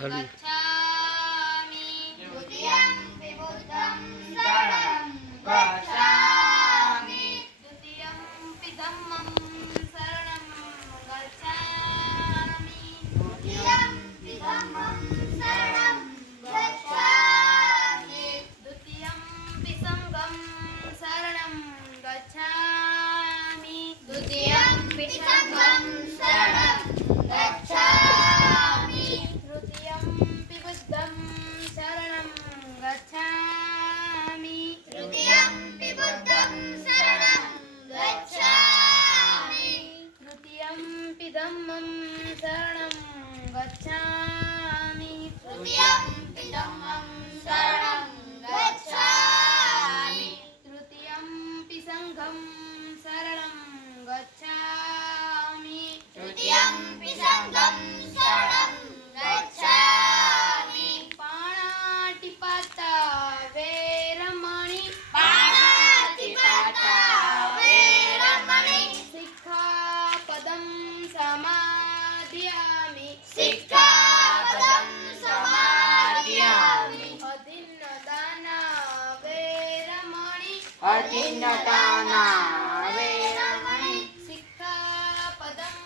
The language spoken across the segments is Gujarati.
गच्छामि द्वितीयं बुद्धं शरणं गच्छामि द्वितीयं धम्मं शरणं गच्छामि द्वितीयं धम्मं शरणं गच्छामि द्वितीयं संघं शरणं गच्छामि द्वितीयं संघं शरणं गच्छामि तृतीयं बुद्धं शरणं गच्छामि तृतीयं बुद्धं शरणं गच्छामि तृतीयं धम्मं शरणं गच्छामि तृतीयं धम्मं शरणं गच्छामि तृतीयं संघं शरणं गच्छामि तृतीयं संघं शरणं गच्छामि पाणातिपाता वेरमणि पाणातिपाता वेरमणि सिक्खापदं समादयामि सिक्खापदं समादयामि अदिन्नदाना वेरमणि अदिन्नदाना वेरमणि सिक्खापदं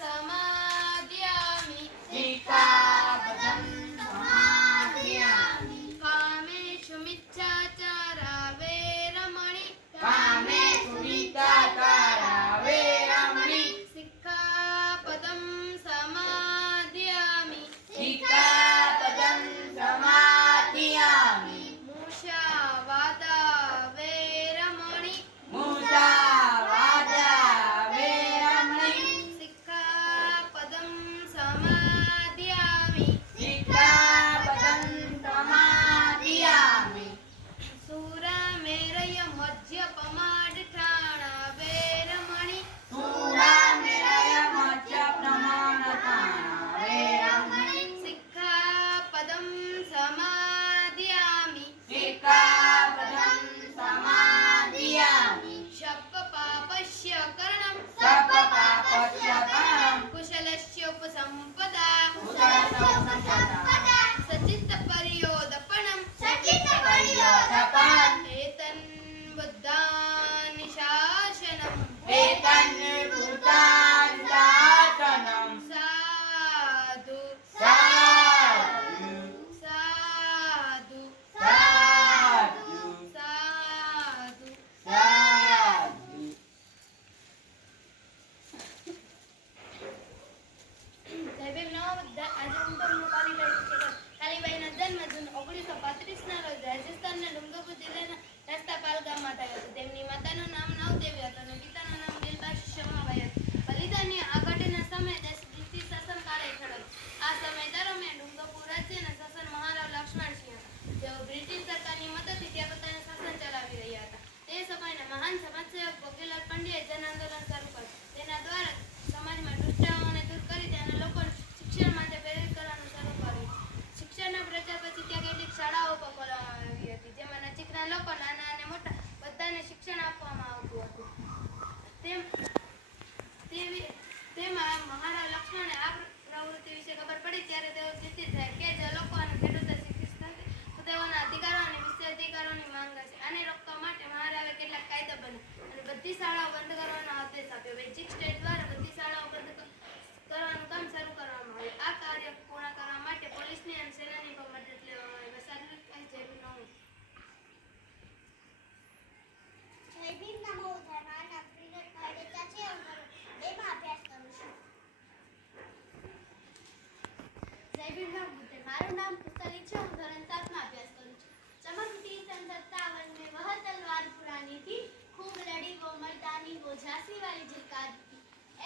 समादयामि सिक्खापदं समादयामि कामेषु मिथ्याचारा वेरमणि कामेषु मिथ्याचारा वेरमणि सिक्खापदं समादयामि सिक्खापदं समादयामि मुषावादा वेरमणि मुषावादा वेरमणि सिक्खापदं समादयामि सिक्खापदं समादयामि सूरामेरय मध्यपमाडठाणा वेरमणि सूरामेरय मध्यपमाडठाणा वेरमणि सिक्खापदं समादयामि सिक्खापदं समादयामि शप्पपापस्य करणं शप्पपापस्य करणं कुशलस्योपसम्पदा कुशलस्योपसम्पदा सचित्तपर्योदपनं सचित्तपर्योदपनं एतन् बुद्धानि शासनम् एतन् बुद्धानि शासनं साधु साधु साधु साधु साधु साधु સાહેબ આજે હું તમને કાલીબાઈના જન્મ જૂન 1935ના રોજ રાજસ્થાનના ડુંગરપુર જિલ્લાના રસ્તાપાલ ગામમાં થયો હતો. તેમની માતાનું નામ નવદેવી હતું અને પિતાનું નામ દિલબાગ શર્માભાઈ હતું. બલિદાનની આ ઘટના સમયે દેશ બ્રિટિશ શાસનકાળ હેઠળ હતો. આ સમય દરમિયાન ડુંગરપુર રાજ્યના શાસન મહારાવ લક્ષ્મણસિંહ હતા. જેઓ બ્રિટિશ સરકારની મદદથી ત્યાં પોતાનું શાસન ચલાવી રહ્યા હતા. તે સમયના મહાન સમાજસેવક ભોગીલાલ પંડ્યાએ જન આંદોલન શરૂ કર્યું. તેના દ્વારા સમાજમાં દુષ્ટાઓને દૂર કરી તેના લોકોને શિક્ષણ માટે પ્રેરિત કરવાનું શરૂ કર્યું. શિક્ષણના પ્રચાર પછી ત્યાં કેટલીક શાળાઓ પણ ખોલવામાં આવી હતી, જેમાં નજીકના લોકો નાના અને મોટા બધાને શિક્ષણ આપવામાં આવતું હતું. તેમાં મહારાજ લક્ષ્મણે આ પ્રવૃત્તિ વિશે ખબર પડી ત્યારે તેઓ ચિંતિત થયા કે જે લોકો અને ખેડૂતો શિક્ષિત નથી તો તેઓના અધિકારો અને વિશેષાધિકારોની માંગ છે. આને રોકવા માટે મહારાજે કેટલાક કાયદા બનાવ્યા અને બધી શાળાઓ બંધ કરવાનો આદેશ આપ્યો. મેજિસ્ટ્રેટ દ્વારા બધી શાળાઓ બંધ કરવાનું કામ શરૂ કરવામાં આવ્યું. આ કાર્ય પૂર્ણ કરવા માટે પોલીસની અને સેનાની પણ મદદ લેવામાં આવી. સાદું જય ભીમ નમો ધર્માના ક્રિકેટ ખાડેચા છે હું બેમાં અભ્યાસ કરું છું. જય ભીમ નમો મારું નામ કુશલી છે, હું ધોરણ 7 માં અભ્યાસ કરું છું. ચમકતી सन 57 में वह तलवार पुरानी थी, खूब लड़ी वो मर्दानी वो झांसी वाली जिलकारी थी.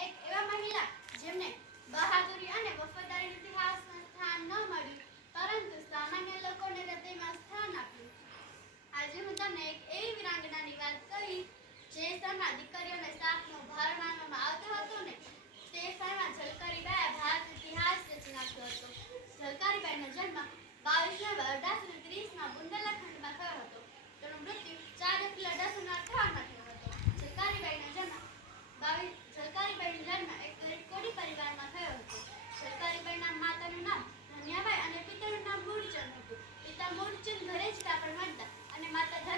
एक એવા મહિલા જેમને બહાદુરી અને વફાદારી ઇતિહાસમાં સ્થાન ન મળ્યું પરંતુ સામાન્ય લોકોને હૃદયમાં સ્થાન આપ્યું. આજે હું તમને એક એવી વીરાંગનાની વાત કહીશ જે સમયમાં દીકરીઓને શાપનો ભાર માનવામાં આવતો હતો ને તે સમયમાં ઝલકારીબાઈએ ભારત ઇતિહાસ રચી નાખ્યો હતો. ઝલકારીબાઈનો જન્મ 22 નવેમ્બર 1830માં બુંદેલખંડમાં થયો હતો. તેનું મૃત્યુ 4 એપ્રિલ 1858માં થયો હતો. ઝલકારીબાઈનો જન્મ એક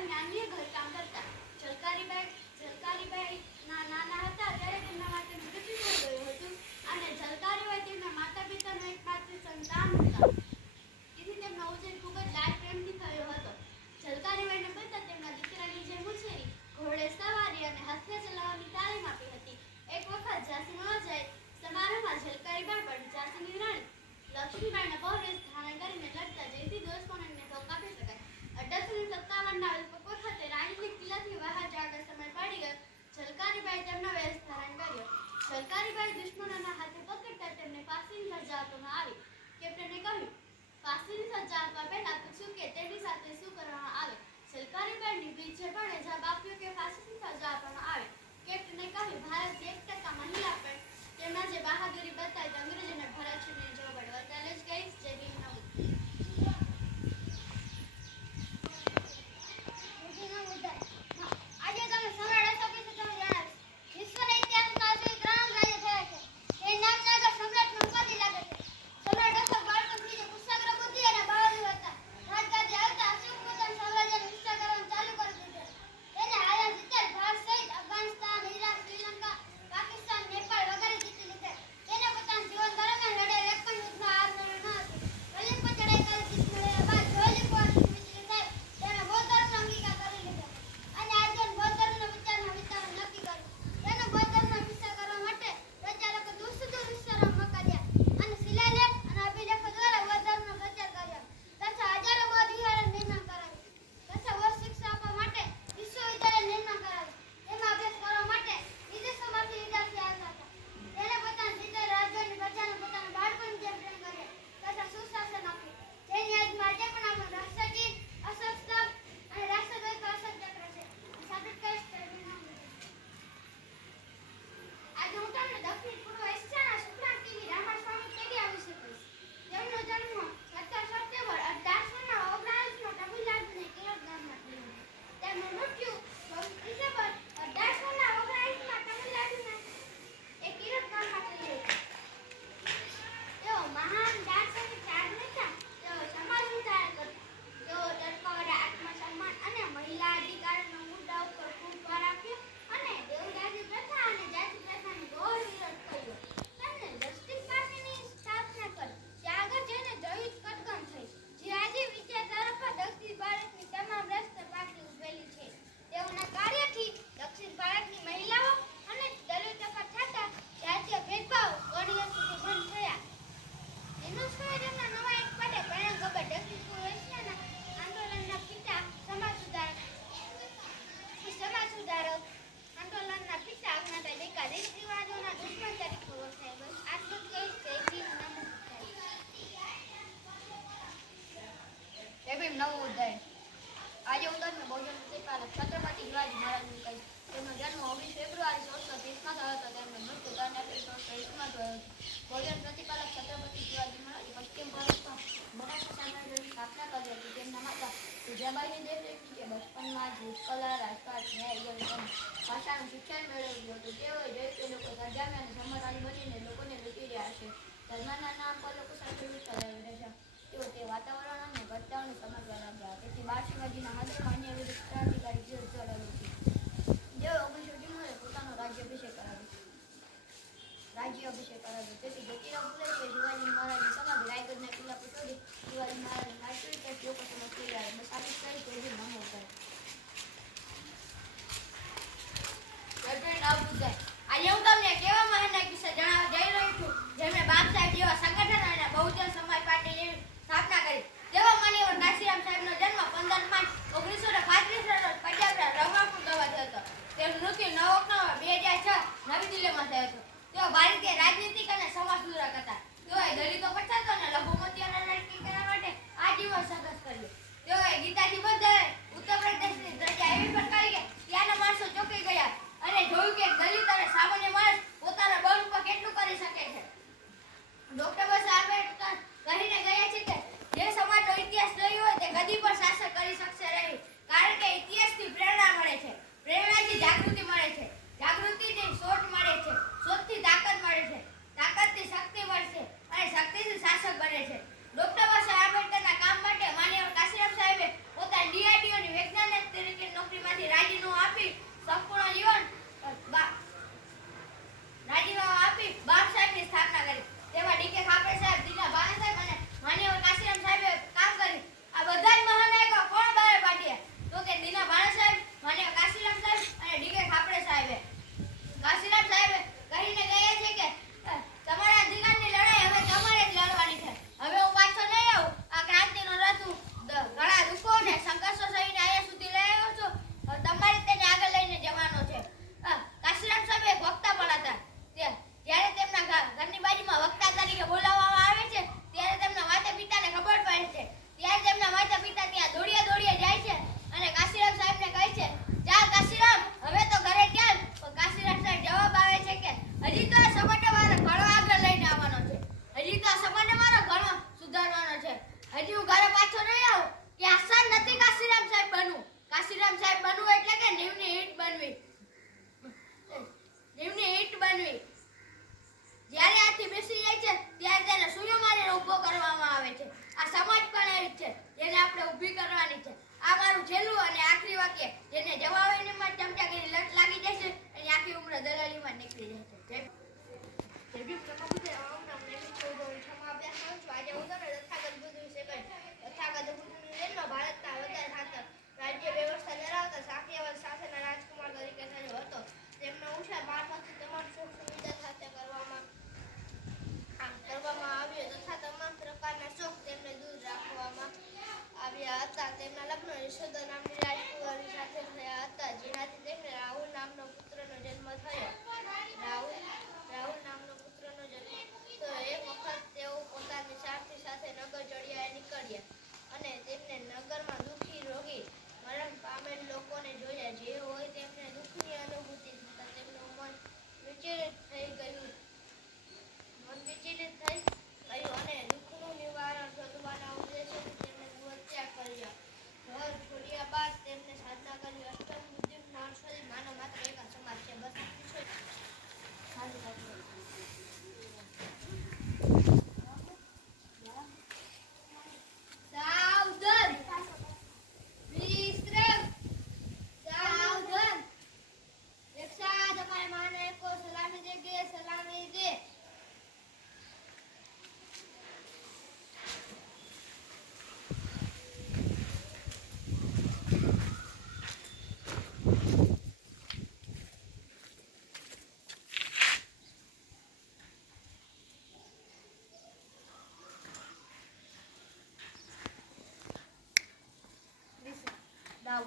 અને અન્ય ઘરકામ કરતા. ઝલકારીબાઈ નાના હતા ત્યારે તેમના માતાનું મૃત્યુ થઈ ગયું હતું અને ઝલકારીબાઈ તેમના માતા પિતાનો એકમાત્ર સંતાન હતા. તેથી તેમનો ઉછેર ખૂબ જ લાડ પ્રેમથી થયો હતો. ઝલકારીબાઈને પિતા તેમના દીકરાની જેમ ઉછેરી, ઘોડે સવારી અને હાથે ચલાવવાની તાલીમ આપી હતી. એક વખત ઝાંસી મહારાજ સમારોહમાં ઝલકારીબાઈ પર ઝાંસીની રાણી લક્ષ્મીબાઈના પૌર્વ ધારણ કરીને લડતા જયથી દોસ્તોને ધોકા આપી શકાય. 1857ના વખતે રાણીની કિલ્લાથી બહાર જવાનો સમય પડી ગયો. ઝલકારીબાઈ તેમનો વેશ ધારણ કર્યો. ઝલકારીબાઈ દુશ્મનોના હાથે પકડતા તેમને ફાંસીની સજા આપવામાં આવી. કેપ્ટને કહ્યું, ફાંસીની સજા આપવા પહેલા પૂછ્યું કે તેની સાથે શું કરવામાં આવે. ઝલકારીબાઈ બીજે પણ જવાબ આપ્યો કે ફાંસીની સજા આપવામાં આવે. કેપ્ટને કહ્યું, ભારત 1% મહિલા પણ તેમના જે બહાદુરી બતાવી અંગ્રેજોને ભરત છીનવી જવો પડ્યો. અત્યારે જ કહીશ જય ભીમ નવું. આજે તમે સમ્રાટ અશોક વિશે તમે જણાવીશ. વિશ્વના ઇતિહાસમાં હજુ 3 રાજ્ય થયા છે. તે નામ સાગર સમ્રાટનું ઉપાધિ લાગે છે. સમ્રાટ અશોક બાળપણથી જ કુશાગ્ર બુદ્ધિ અને બહાદુર હતા. રાજગાદી આવતા અશોક પોતાના સામ્રાજ્યનો વિસ્તાર કરવાનું ચાલુ કરી દીધો. તેને હાર્યા જીતેલ ભારત સહિત અફઘાનિસ્તાન, ઈરાન, શ્રીલંકા, પાકિસ્તાન, નેપાળ વગેરે જીતી લીધેલ. તેને પોતાના જીવન દરમિયાન લડેલ એક પણ યુદ્ધનો હાર મળ્યો ન હતો. કલિંગ પર ચડાઈ કરી જીત મેળવ્યા બાદ જોયેલી કુંવરજી સુમિત્રાએ તેને બૌદ્ધ ધર્મનો અંગીકાર કરી લીધો અને આજીવન બૌદ્ધ ધર્મનો વિચારમાં વિતાવવાનું નક્કી કર્યું. તેનો બૌદ્ધ ધર્મનો વિસ્તાર કરવા માટે પ્રચારકો દૂર સુધી વિસ્તારોમાં મોકલ્યા અને શિલાલેખ અને અભિલેખો દ્વારા બૌદ્ધ ધર્મનો પ્રચાર કર્યો તથા હજારો બૌદ્ધ વિહારોનું નિર્માણ કરાવ્યું તથા બૌદ્ધ શિક્ષા આપવા માટે વિશ્વવિદ્યાલય નિર્માણ કરાવ્યું. તેમાં અભ્યાસ કરવા માટે વિદેશોમાંથી વિદ્યાર્થીઓ આવતા હતા. તેને પોતાના જીતેલ રાજ્યની પ્રજાને પોતાના બાળકોની જેમ પ્રેમ કર્યો તથા સુશાસન આપ્યું. જેની યાદમાં આજે પણ આપણું રાષ્ટ્રગીત, અશોક સ્તંભ અને રાષ્ટ્રધ્વજ પર અશોક ચક્ર છે. સાબિત કરીશ જય ભીમ નવું. આજે હું તમને દક્ષિણ પૂર્વ એશિયાના સુફલાન ટીવી રામાસ્વામી કેડિયા વિશે કહીશ. તેમનો જન્મ 17 સપ્ટેમ્બર 1839 તમિલનાડુના કેરળ ગામમાં થયો. તેમનું મૃત્યુ 24 ડિસેમ્બર 1839 તમિલનાડુના એક કેરળ ગામમાં થયું. તેઓ મહાન દાર્શનિક રાજનેતા, તેઓ સમાજ સુધારક હતા. તેઓ તર્કવાદ, આત્મસન્માન અને મહિલા અધિકારના મુદ્દા ઉપર ખૂબ ભાર આપ્યો અને દેવદાસી પ્રથા અને જાતિ પ્રથાનો ઘોર વિરોધ કર્યો. તેમણે જસ્ટિસ પાર્ટીની સ્થાપના કરી. ત્યાં આગળ જઈને દલિત કટગમ થઈ, જે આજે વિચારધારા પર દક્ષિણ ભારતની તમામ રાષ્ટ્ર પાર્ટી ઉભેલી છે. તેઓના કાર્યથી દક્ષિણ ભારતની મહિલાઓ અને દલિતો પર થતા જાતીય ભેદભાવ ઘણી હદ સુધી બંધ થયા. યુનેસ્કોએ તેમના નવા એક પદે પરિણામ ખબર દક્ષિણ પૂર્વ એશિયાના આંદોલનના પિતા સમાજ સુધારક આંદોલનના પિતા અજ્ઞાતા દેકા રીત રિવાજોના દુશ્મન તરીકે ઓળખાય. બસ આટલું જ કહીશ. જય ભીમ નમો. જય ભીમ નવો અધ્યાય. આજે હું તમને બહુજન પ્રતિપાલક છત્રપતિ શિવાજી મહારાજનું કહીશ. તેમનો જન્મ 19 ફેબ્રુઆરી 1630માં થયો હતો. તેમનું મૃત્યુ 3 એપ્રિલ 1620માં થયો હતો. બહુજન પ્રતિપાલક છત્રપતિ શિવાજી મહારાજે પશ્ચિમ ભારતમાં મરાઠા સામ્રાજ્યની સ્થાપના કરી હતી. તેમના માતા વિજયાબાઈને દેખરેખ નીચે બચપનમાં જ કલા, રાજપાટ, ન્યાય જેવી ભાષાનું શિક્ષણ મેળવ્યું હતું. તેઓએ જોયું કે લોકો સરજામ્યા અને સમરવાળી બનીને લોકોને લૂંટી રહ્યા છે. ધર્મના નામ પર લોકો સાથે લૂંટ ચલાવી રહ્યા છે. તેઓ તે વાતાવરણ અને ઘટનાઓને સમજવા લાગ્યા. તેથી 12 શિવાજીના હાથમાં અન્ય વિરુદ્ધ ક્રાંતિકારી યુદ્ધ ચલાવ્યું હતું. જેઓ 1978 પોતાનો રાજ્યાભિષેક કરાવ્યો. તેથી જ્યોતિરાવ ફૂલે શિવાજી મહારાજની સમાધિ રાયગઢના કિલ્લા પર શોધી શિવાજી મહારાજને માર્ચવી તે લોકો સમજ થઈ ગયા. બસ સાબિત કરી તે ભીમ નમો અધ્યાય. આજે હું તમને કેવા મહાનના કિસ્સા જણાવવા જઈ રહી છું, જેમણે બાપ સાહેબ જેવા સંગઠન અને બહુજન સમાજ પાર્ટીની સ્થાપના કરી. તેઓ માનીવર કાશીરામ સાહેબનો જન્મ 15 માર્ચ 1935 રોજ પંજાબના રમાપુર ગામમાં થયો હતો. તેમનું મૃત્યુ 9 ઓક્ટોબર 2006 નવી દિલ્હીમાં થયો હતો. તેઓ ભારતીય રાજનીતિક અને સમાજ સુધારક હતા. તેઓએ દલિતો, પછાતો અને લઘુમતીઓના લડકીકરણ માટે આજીવન સંઘર્ષ કર્યો. તેઓએ ગીતાજી બંધારે ઉત્તર પ્રદેશની ધજા એવી ફટકારી કે ત્યાંના માણસો ચોંકી ગયા અને જોયું કે દલિત અને સામાન્ય માણસ પોતાના બળ ઉપર કેટલું કરી શકે છે. ડોક્ટર બાબાસાહેબ આંબેડકર કહીને ગયા છે કે જે સમાજનો ઇતિહાસ નહીં હોય તે કદી પણ શાસન કરી શકશે નહીં. કારણ કે ઇતિહાસથી પ્રેરણા મળે છે, પ્રેરણાથી જાગૃતિ મળે છે, જાગૃતિથી સોચ મળે છે, સોચથી તાકાત મળે છે, તાકાતથી શક્તિ મળશે અને શક્તિથી શાસક બને છે. ડોક્ટર બાબાસાહેબ આંબેડકરના કામ માટે માનનીય કાશીરામ સાહેબે પોતાના DRDOની વૈજ્ઞાનિક તરીકે નોકરીમાંથી રાજીનામું આપી સંપૂર્ણ જીવન રાજીનામું આપી બાપ સાહેબની સ્થાપના કરી. તેમાં ડીકે ખાપરે સાહેબ, દીના ભાણા સાહેબ અને માનનીય કાશીરામ સાહેબે કામ કર્યું. આ બધા જ મહાનાયકો કોણ બહાર પાડ્યા? તો કે દીના ભાણા સાહેબ, માનનીય કાશીરામ સાહેબ અને ડીકે ખાપરે સાહેબે. કાશીરામ સાહેબે કહીને ગયા છે કે તમારા અધિકારની લડાઈ હવે તમારે જ લડવાની છે. હવે હું પાછો નહીં આવું. આ ક્રાંતિનો રથ હું ઘણા દુઃખો અને સંઘર્ષો સહીને અહીંયા સુધી લઈ આવ્યો છું. હવે તમારે તેને આગળ લઈને જવાનો છે. કાશીરામ સાહેબ એક વક્તા પણ હતા. જ્યારે તેમના ઘરની બાજુમાં વક્તા તરીકે બોલાવવામાં આવે છે ત્યારે તેમના માતા પિતાને ખબર પડે છે. ત્યારે તેમના માતા પિતા ત્યાં દોડ્યા જાય છે અને કાશીરામ સાહેબને કહે છે, ચાલ કાશીરામ, હવે તો ઘરે ચાલ. પણ કાશીરામ સાહેબ જવાબ આવે છે કે હજી તો આ સંબંધ મારો ઘણો આગળ લઈને આવવાનો છે. હજી તો આ સંબંધ મારો ઘણો સુધારવાનો છે. હજી હું ઘરે પાછો નહીં આવું. કે આસાન નથી કાશીરામ સાહેબ બનવું. કાશીરામ સાહેબ બનવું એટલે કે નીવની ઈંટ બનવી. નીવની ઈંટ બનવી. જ્યારે આથી બેસી જાય છે ત્યારે તેને સૂર્ય મારીને ઊભો કરવામાં આવે છે. આ સમાજ પણ એવી જ છે જેને આપણે ઊભી કરવાની છે. આ મારું છેલ્લું અને આખરી વાક્ય. જેને જવાબીમાં ચમચાગીરી લટ લાગી જાય છે એની આખી ઉંમર દલાલીમાં નીકળી જાય છે. જય ભીમ નમઃ નામ નેમી 14 અભ્યાસ કરું છું. આજે હું તમને તથાગત બુદ્ધ વિશે કહીશ. તથાગત બુદ્ધનો જન્મ ભારતના અવતાર ખાતર રાજ્ય વ્યવસ્થા ધરાવતા સાક્યવંશ સાથેના રાજકુમાર તરીકે થયો હતો. તેમનો ઉછેર બાળપણથી તમામ સુખ સુવિધા સાથે કરવામાં આવ્યો તથા તમામ પ્રકારના શોખ તેમને દૂર રાખવામાં આવ્યા હતા. તેમના લગ્ન યશોદા નામની રાજકુમારી સાથે થયા હતા, જેનાથી તેમને રાહુલ નામનો પુત્રનો જન્મ થયો. રાહુલ નામનો પુત્રનો જન્મ તો એક વખત તેઓ પોતાની સારથી સાથે નગર ચડિયાએ નીકળ્યા અને તેમને નગરમાં દુઃખી, રોગી, મરણ પામેલ લોકોને જોયા. જે હોય તેમને દુઃખની અનુભૂતિ થતાં તેમનું મન વિચલિત થઈ ગયું અને દુઃખનું નિવારણ શોધવાના ઉદ્દેશથી તેમણે ગૃહત્યાગ કર્યા. ઘર છોડ્યા બાદ તેમને સાધના કરી. અષ્ટમ બુદ્ધિ માણસોથી માનવ માત્ર એક જ સમાજ છે. બસ સાવધાન, વિશ્રામ, સાવધાન, રક્ષા. તમારે મહાનાયકો સલામી જગ્યાએ સલામી દે. Now